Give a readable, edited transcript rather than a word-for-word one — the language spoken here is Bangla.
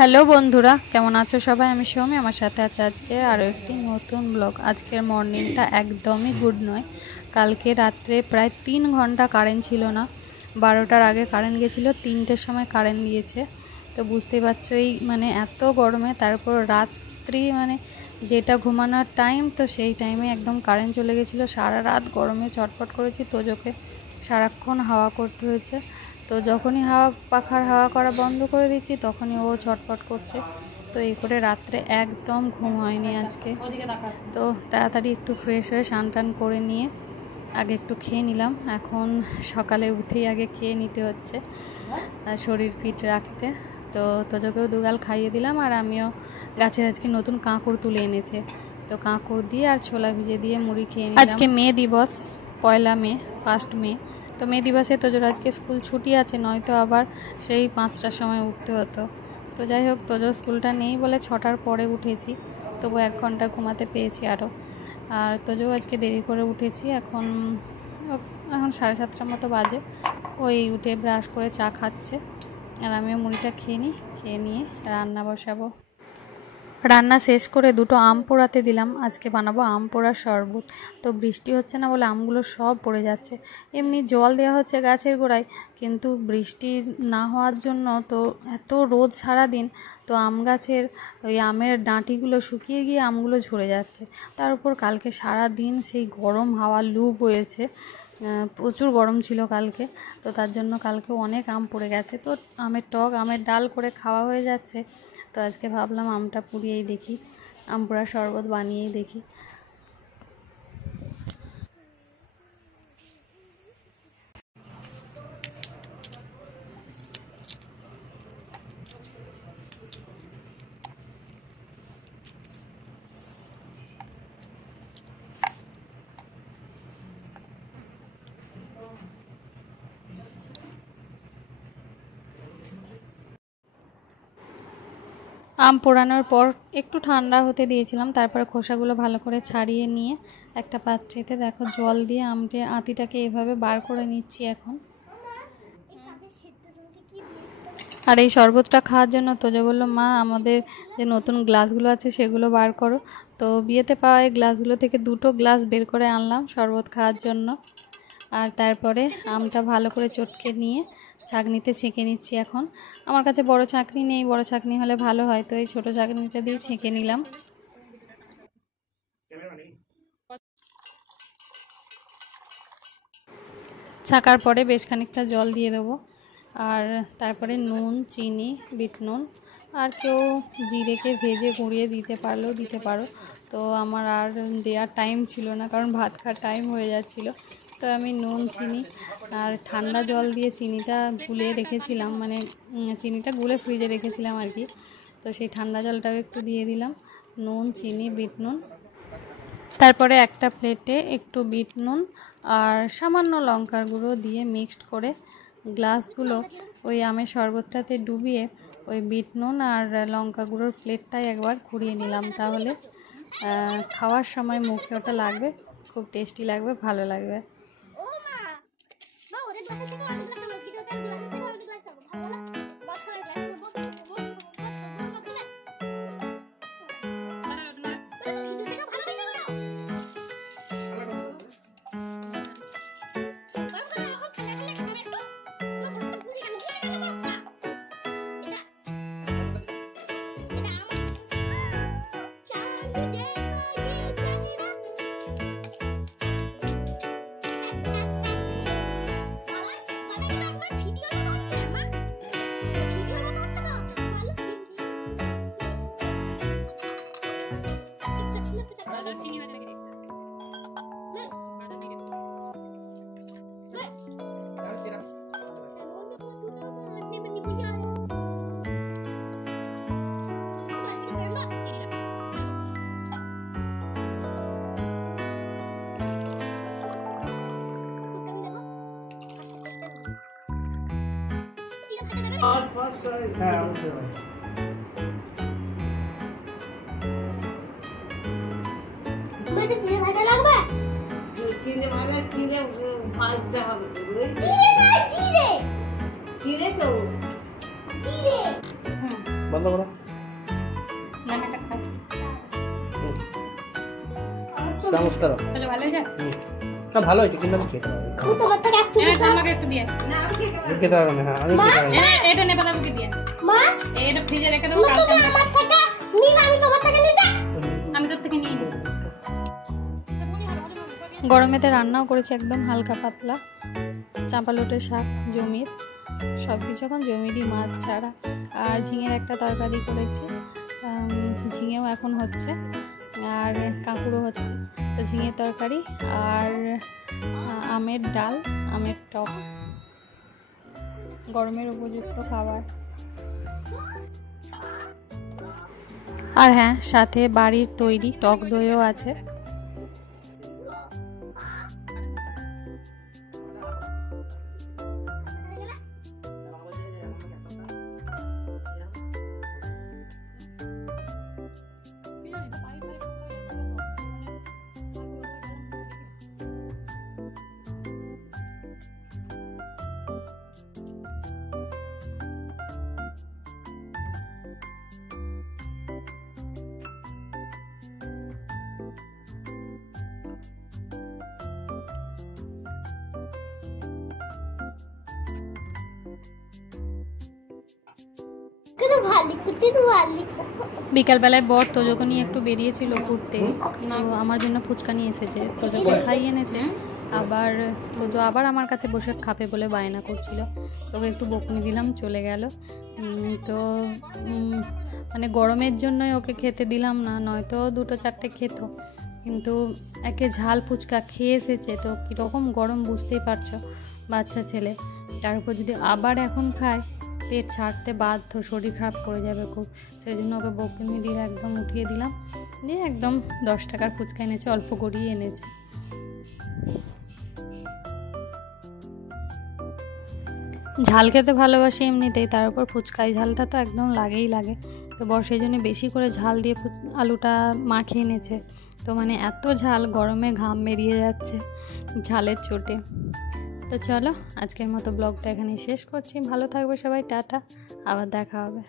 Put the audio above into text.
হ্যালো বন্ধুরা, কেমন আছো সবাই? আমি সৌমি, আমার সাথে আছে আজকে আরও একটি নতুন ব্লগ। আজকের মর্নিংটা একদমই গুড নয়। কালকে রাত্রে প্রায় 3 ঘন্টা কারেন্ট ছিল না। 12টার আগে কারেন্ট গেছিলো, 3টের সময় কারেন্ট দিয়েছে। তো বুঝতেই পারছো এই এত গরমে, তারপর রাত্রি যেটা ঘুমানোর টাইম, তো সেই টাইমে একদম কারেন্ট চলে গেছিলো। সারা রাত গরমে চটপট করেছি, তোজোকে সারাক্ষণ হাওয়া করতে হয়েছে। তো যখনই পাখার হাওয়া করা বন্ধ করে দিচ্ছি তখনই ও ছটফট করছে। তো এই করে রাত্রে একদম ঘুম হয়নি আজকে। তো তাড়াতাড়ি একটু ফ্রেশ হয়ে স্নান টান করে নিয়ে আগে একটু খেয়ে নিলাম। এখন সকালে উঠেই আগে খেয়ে নিতে হচ্ছে শরীর ফিট রাখতে। তো তোজোকেও দুগাল খাইয়ে দিলাম, আর আমিও গাছের আজকে নতুন কাঁকড় তুলে এনেছে, তো কাঁকড় দিয়ে আর ছোলা ভিজে দিয়ে মুড়ি খেয়ে নিলাম। আজকে মে দিবস, 1 মে, 1 মে। তো মে দিবসে তোজোর আজকে স্কুল ছুটি আছে, নয়তো আবার সেই 5টার সময় উঠতে হতো। তো যাই হোক, তোজোর স্কুলটা নেই বলে 6টার পরে উঠেছি, তবু 1 ঘন্টা ঘুমাতে পেয়েছি আরও। আর তোজো আজকে দেরি করে উঠেছি, এখন 7:30 মতো বাজে। ওই উঠে ব্রাশ করে চা খাচ্ছে, আর আমিও মুড়িটা খেয়ে নিয়ে রান্না বসাবো। রান্না শেষ করে 2টো আম পোড়াতে দিলাম। আজকে বানাবো আম পোড়ার শরবত। তো বৃষ্টি হচ্ছে না বলে আমগুলো সব পড়ে যাচ্ছে। এমনি জল দেওয়া হচ্ছে গাছের গোড়ায়, কিন্তু বৃষ্টি না হওয়ার জন্য তো এত রোদ সারাদিন, তো আম গাছের ওই আমের ডাঁটিগুলো শুকিয়ে গিয়ে আমগুলো ঝরে যাচ্ছে। তার উপর কালকে সারা দিন সেই গরম হাওয়া লু বয়েছে, প্রচুর গরম ছিল কালকে। তো তার জন্য কালকেও অনেক আম পড়ে গেছে। তো আমের টক, আমের ডাল করে খাওয়া হয়ে যাচ্ছে। তো আজকে ভাবলাম আমটা পুড়িয়েই দেখি, আম পোড়ার শরবত বানিয়েই দেখি। আম পোড়ানোর পর একটু ঠান্ডা হতে দিয়েছিলাম, তারপর খোসাগুলো ভালো করে ছাড়িয়ে নিয়ে একটা পাত্রেতে দেখো জল দিয়ে আমটের আঁতিটাকে এভাবে বার করে নিচ্ছি এখন। আর এই শরবতটা খাওয়ার জন্য তোজো বললো, মা আমাদের যে নতুন গ্লাসগুলো আছে সেগুলো বার করো। তো বিয়েতে পাওয়া এই গ্লাসগুলো থেকে 2টো গ্লাস বের করে আনলাম শরবত খাওয়ার জন্য। আর তারপরে আমটা ভালো করে চটকে নিয়ে ছাঁকনিতে ছেঁকে নিচ্ছি এখন। আমার কাছে বড় ছাঁকনি নেই, বড় ছাঁকনি হলে ভালো হয়, তো এই ছোটো ছাঁকনিটা দিয়ে ছেঁকে নিলাম। ছাঁকার পরে বেশ খানিকটা জল দিয়ে দেবো, আর তারপরে নুন, চিনি, বিট নুন, আর কেউ জিরেকে ভেজে গুঁড়িয়ে দিতে পারলেও দিতে পারো। তো আমার আর দেওয়ার টাইম ছিল না, কারণ ভাত খাওয়ার টাইম হয়ে যাচ্ছিলো। তো আমি নুন, চিনি আর ঠান্ডা জল দিয়ে চিনিটা গুলে রেখেছিলাম, চিনিটা গুলে ফ্রিজে রেখেছিলাম আর কি। তো সেই ঠান্ডা জলটাও একটু দিয়ে দিলাম, নুন, চিনি, বিট নুন। তারপরে একটা প্লেটে একটু বিট নুন আর সামান্য লঙ্কার গুঁড়ো দিয়ে মিক্সড করে গ্লাসগুলো ওই আমের শরবতটাতে ডুবিয়ে ওই বিট নুন আর লঙ্কা গুঁড়োর প্লেটটাই একবার ঘুরিয়ে নিলাম। তাহলে খাওয়ার সময় মুখে ওটা লাগবে, খুব টেস্টি লাগবে, ভালো লাগবে। চিড়ে ভাজা লাগবে, চিড়ে ভাজা, চিড়ে ভাজতে হবে, চিড়ে না চিড়ে, চিড়ে তো চিড়ে। বন্ধ করো। চামচ করো। ভালো হয়েছে? সব ভালো হয়েছে কিন্তু আমি খেতে পারবো না। তোমার থেকে এক চুমুক খাও। আমাকে একটু দিয়ে। না আমি খেতে পারবো আমি খেতে পারবো না। হ্যাঁ আমি খেতে পারবো না। এটা নেবা দাদুকে দিয়ে। মা এটা ফ্রিজে রেখে দেবো, তুমি কালকে আমার থেকে নিলে আমি তোমার থেকে নিতে। আমি তোর থেকে নিয়ে নেব। গরমেতে রান্নাও করেছি একদম হালকা পাতলা, চাঁপা লোটের শাক জমির, সব কিছু এখন জমিরই, মাছ ছাড়া। আর ঝিঙের একটা তরকারি করেছি, ঝিঙেও এখন হচ্ছে, আর কাঁকুড়ো হচ্ছে। তো ঝিঙের তরকারি আর আমের ডাল, আমের টক, গরমের উপযুক্ত খাবার। আর হ্যাঁ, সাথে বাড়ির তৈরি টক দইও আছে। বিকালবেলায় বর তোজোকে নিয়ে একটু বেরিয়েছিল ঘুরতে, তো আমার জন্য ফুচকা নিয়ে এসেছে, তোজোকে খাইয়ে এনেছে। আবার তোজো আবার আমার কাছে বসে খাবে বলে বায়না করছিল, তোকে একটু বকুনি দিলাম, চলে গেল। তো মানে গরমের জন্যই ওকে খেতে দিলাম না, নয়তো 2-4টে খেত, কিন্তু একে ঝাল ফুচকা খেয়ে এসেছে, তো কীরকম গরম বুঝতেই পারছো, বাচ্চা ছেলে। তার উপর যদি আবার এখন খায়, পেট ছাড়তে বাধ্য, শরীর খারাপ করে যাবে খুব। সেই জন্য ওকে বকুনি দিয়ে একদম উঠিয়ে দিলাম, দিয়ে একদম 10 টাকার ফুচকা এনেছে, অল্প করেই এনেছে। ঝাল খেতে ভালোবাসি এমনিতেই, তার উপর ফুচকায় ঝালটা তো একদম লাগেই লাগে। তো বর সেই জন্য বেশি করে ঝাল দিয়ে আলুটা মাখিয়ে এনেছে। তো মানে এত ঝাল, গরমে ঘাম বেরিয়ে যাচ্ছে ঝালের চোটে। তো চলো আজকের মতো ব্লগটা এখানেই শেষ করছি। ভালো থাকবে সবাই, টাটা, আবার দেখা হবে।